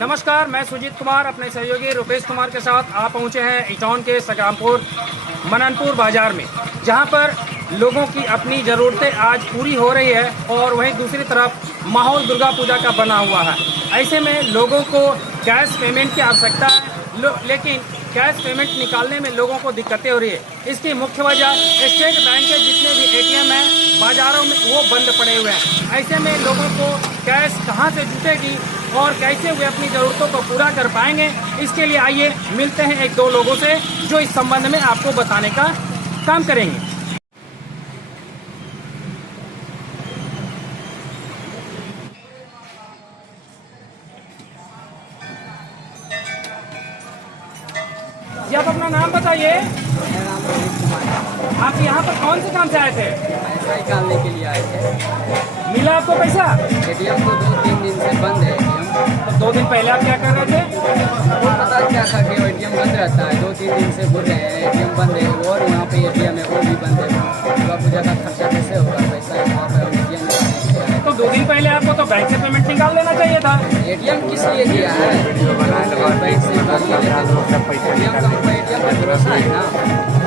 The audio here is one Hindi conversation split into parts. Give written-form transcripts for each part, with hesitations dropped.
नमस्कार, मैं सुजीत कुमार अपने सहयोगी रुपेश कुमार के साथ आप पहुंचे हैं इटौन के संग्रामपुर मननपुर बाजार में, जहां पर लोगों की अपनी ज़रूरतें आज पूरी हो रही है और वहीं दूसरी तरफ माहौल दुर्गा पूजा का बना हुआ है। ऐसे में लोगों को कैश पेमेंट की आवश्यकता है, लेकिन कैश पेमेंट निकालने में लोगों को दिक्कतें हो रही है। इसकी मुख्य वजह स्टेट बैंक के जितने भी एटीएम हैं बाजारों में वो बंद पड़े हुए हैं। ऐसे में लोगों को कैश कहां से जुटेगी और कैसे वे अपनी ज़रूरतों को पूरा कर पाएंगे, इसके लिए आइए मिलते हैं एक दो लोगों से जो इस संबंध में आपको बताने का काम करेंगे। जी, आप अपना नाम बताइए। मेरा नाम रोहित कुमार है। आप यहाँ पर कौन से काम से आए थे? पैसा निकालने के लिए आए थे। मिला आपको पैसा? एटीएम तो 2-3 दिन से बंद है। एटीएम तो 2 दिन पहले आप क्या कर रहे थे? वो पता क्या था कि एटीएम बंद रहता है। 2-3 दिन से बोल रहे हैं एटीएम बंद है और यहाँ पे एटीएम है वो भी बंद है। दुर्गा पूजा का खर्चा कैसे होगा? पैसा यहाँ पे हम एटीएम निकालने के लिए आए। तो 2 दिन पहले आपको तो बैंक से पेमेंट निकाल लेना चाहिए था। एटीएम किस लिए दिया है? बैंक से निकाल लेते एटीएम पर भरोसा है ना।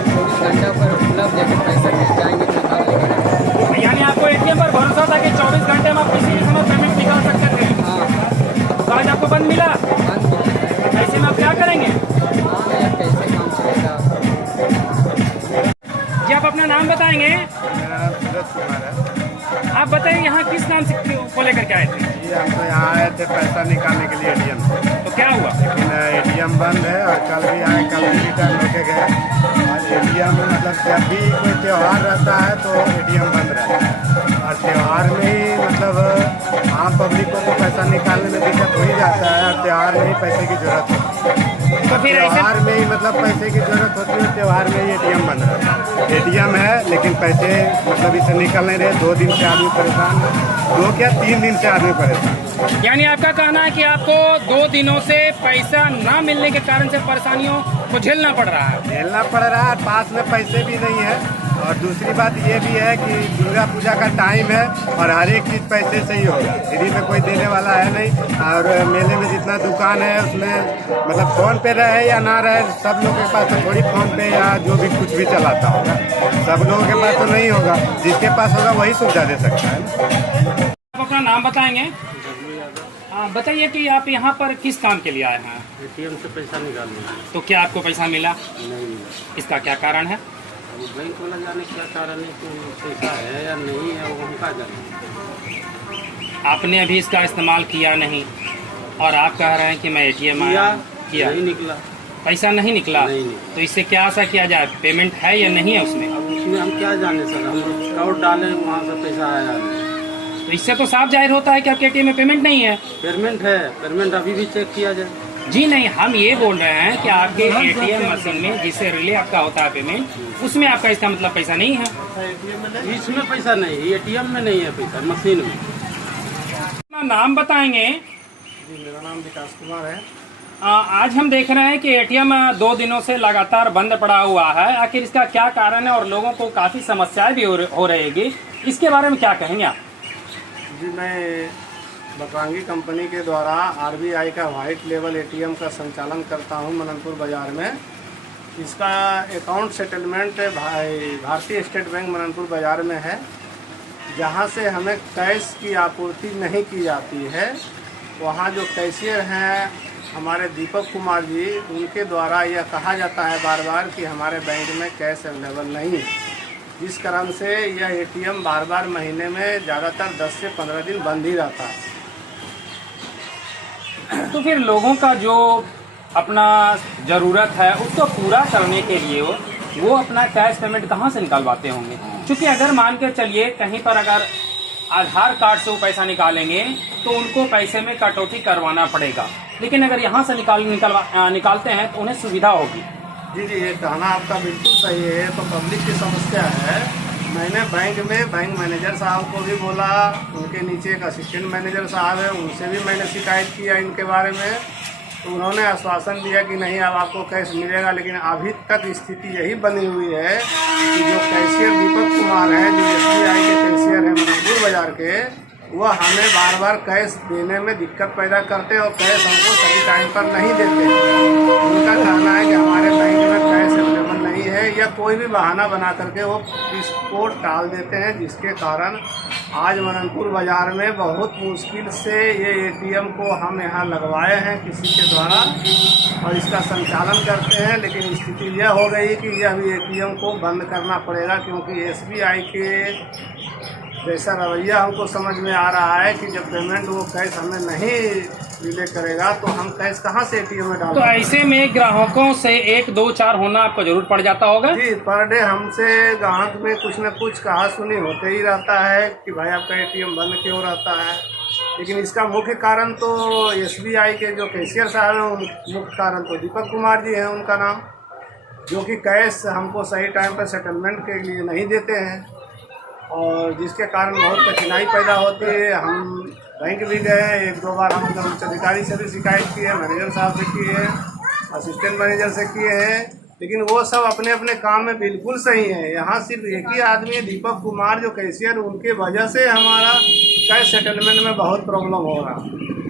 24 घंटा पर उपलब्ध है कि पैसा मिल जाएंगे तो निकाल लेंगे। यानी आपको एटीएम पर भरोसा था कि 24 घंटे में आप किसी भी समय पेमेंट निकाल सकते थे। हाँ, तो आज आपको बंद मिला, बंद मिला है। ऐसे में आप क्या करेंगे? हाँ भैया, कैसे काम चलेगा? जी, आप अपना नाम बताएंगे। मेरा नाम सूरज कुमार है। आप बताइए यहाँ किस काम से को लेकर के आए थे? जी, हम तो यहाँ आए थे पैसा निकालने के लिए एटीएम से, तो क्या हुआ? लेकिन एटीएम बंद है और कल भी आए, कल भी रिटर्न होके गए। और एटीएम मतलब जब भी कोई त्यौहार रहता है तो एटीएम बंद रहता है और त्यौहार में ही मतलब आम पब्लिक को तो पैसा निकालने में दिक्कत हो ही जाता है और त्यौहार में ही पैसे की जरूरत होती है। तो फिर ऐसे त्यौहार में ही मतलब पैसे की जरूरत होती है, त्यौहार में ही एटीएम बंद रहता है। एटीएम है लेकिन पैसे मतलब इसे निकल नहीं रहे। 2 दिन से आदमी परेशान है, 2 क्या 3 दिन से आदमी परेशान। यानी आपका कहना है कि आपको 2 दिनों से पैसा ना मिलने के कारण से परेशानियों को झेलना पड़ रहा है। झेलना पड़ रहा है, पास में पैसे भी नहीं है। और दूसरी बात ये भी है कि दुर्गा पूजा का टाइम है और हर एक चीज़ पैसे से ही होगा, फ्री में कोई देने वाला है नहीं। और मेले में जितना दुकान है उसमें मतलब फ़ोन पे रहे या ना रहे, सब लोगों के पास तो थोड़ी फ़ोन पे या जो भी कुछ भी चलाता होगा, सब लोगों के पास तो नहीं होगा। जिसके पास होगा वही सुविधा दे सकता है। आप अपना नाम बताएंगे। हाँ, बताइए कि आप यहाँ पर किस काम के लिए आए हैं? एटीएम से पैसा निकालने। तो क्या आपको पैसा मिला? नहीं मिला। इसका क्या कारण है? अब बैंक वाला जाने क्या कारण है कि पैसा है या नहीं है, वो हम क्या जाने। आपने अभी इसका इस्तेमाल किया नहीं और आप कह रहे हैं कि मैं एटीएम आया किया, नहीं निकला। पैसा नहीं निकला। नहीं निकला। तो इससे क्या आशा किया जाए? पेमेंट है या नहीं है उसमें? अब उसमें हम क्या जाने सर, हम अकाउंट डाले वहाँ से पैसा आया नहीं। तो इससे तो साफ जाहिर होता है कि आपके एटीएम में पेमेंट नहीं है। पेमेंट है, पेमेंट अभी भी चेक किया जाए। जी नहीं, हम ये बोल रहे हैं कि आपके एटीएम मशीन में जिससे रिले आपका होता है पेमेंट, उसमें आपका इसका मतलब पैसा नहीं है। इसमें पैसा नहीं है, एटीएम में नहीं है पैसा, मशीन में। अपना नाम बताएंगे। जी, मेरा नाम विकास कुमार है। आज हम देख रहे हैं कि एटीएम 2 दिनों से लगातार बंद पड़ा हुआ है। आखिर इसका क्या कारण है और लोगों को काफ़ी समस्याएं भी हो रहेगी, इसके बारे में क्या कहेंगे आप? जी, मैं बकरांगी कंपनी के द्वारा आरबीआई का वाइट लेवल एटीएम का संचालन करता हूं मननपुर बाज़ार में। इसका अकाउंट सेटलमेंट भारतीय स्टेट बैंक मननपुर बाज़ार में है, जहां से हमें कैश की आपूर्ति नहीं की जाती है। वहां जो कैशियर हैं हमारे दीपक कुमार जी, उनके द्वारा यह कहा जाता है बार बार कि हमारे बैंक में कैश अवेलेबल नहीं है, जिस कारण से यह एटीएम बार बार महीने में ज़्यादातर 10 से 15 दिन बंद ही रहता है। तो फिर लोगों का जो अपना ज़रूरत है उसको पूरा करने के लिए वो अपना कैश पेमेंट कहाँ से निकालवाते होंगे? क्योंकि अगर मान के चलिए कहीं पर अगर आधार कार्ड से वो पैसा निकालेंगे तो उनको पैसे में कटौती करवाना पड़ेगा, लेकिन अगर यहाँ से निकालते हैं तो उन्हें सुविधा होगी। जी, ये कहना आपका बिल्कुल सही है। तो पब्लिक की समस्या है। मैंने बैंक मैनेजर साहब को भी बोला, उनके नीचे एक असिस्टेंट मैनेजर साहब है, उनसे भी मैंने शिकायत किया इनके बारे में। तो उन्होंने आश्वासन दिया कि नहीं, अब आपको कैश मिलेगा। लेकिन अभी तक स्थिति यही बनी हुई है कि जो कैशियर दीपक कुमार हैं, जो SBI के कैशियर हैं मननपुर बाज़ार के, वह हमें बार बार कैश देने में दिक्कत पैदा करते और कैश हमको सही टाइम पर नहीं देते। उनका कहना है कि हमारे बैंक में कैश अवेलेबल नहीं है या कोई भी बहाना बना करके वो इसको टाल देते हैं, जिसके कारण आज मननपुर बाज़ार में बहुत मुश्किल से ये एटीएम को हम यहाँ लगवाए हैं किसी के द्वारा और इसका संचालन करते हैं। लेकिन स्थिति यह हो गई कि यह भी एटीएम को बंद करना पड़ेगा, क्योंकि एसबीआई के जैसा रवैया हमको समझ में आ रहा है कि जब पेमेंट वो कैश हमें नहीं रिले करेगा तो हम कैश कहाँ से एटीएम में डालें। तो ऐसे में ग्राहकों से 1, 2, 4 होना आपको जरूर पड़ जाता होगा जी। पर डे हमसे ग्राहक में कुछ न कुछ कहा सुनी होते ही रहता है कि भाई आपका एटीएम बंद क्यों रहता है। लेकिन इसका मुख्य कारण तो एसबीआई के जो कैशियर साहब हैं, मुख्य कारण तो दीपक कुमार जी हैं उनका नाम, जो कि कैश हमको सही टाइम पर सेटलमेंट के लिए नहीं देते हैं और जिसके कारण बहुत कठिनाई पैदा होती है। हम बैंक भी गए, 1-2 बार हम उच्च अधिकारी से भी शिकायत की है, मैनेजर साहब से की है, असिस्टेंट मैनेजर से किए हैं, लेकिन वो सब अपने अपने काम में बिल्कुल सही है। यहाँ सिर्फ एक ही आदमी है दीपक कुमार जो कैशियर, उनके वजह से हमारा कैश सेटलमेंट में बहुत प्रॉब्लम हो रहा है।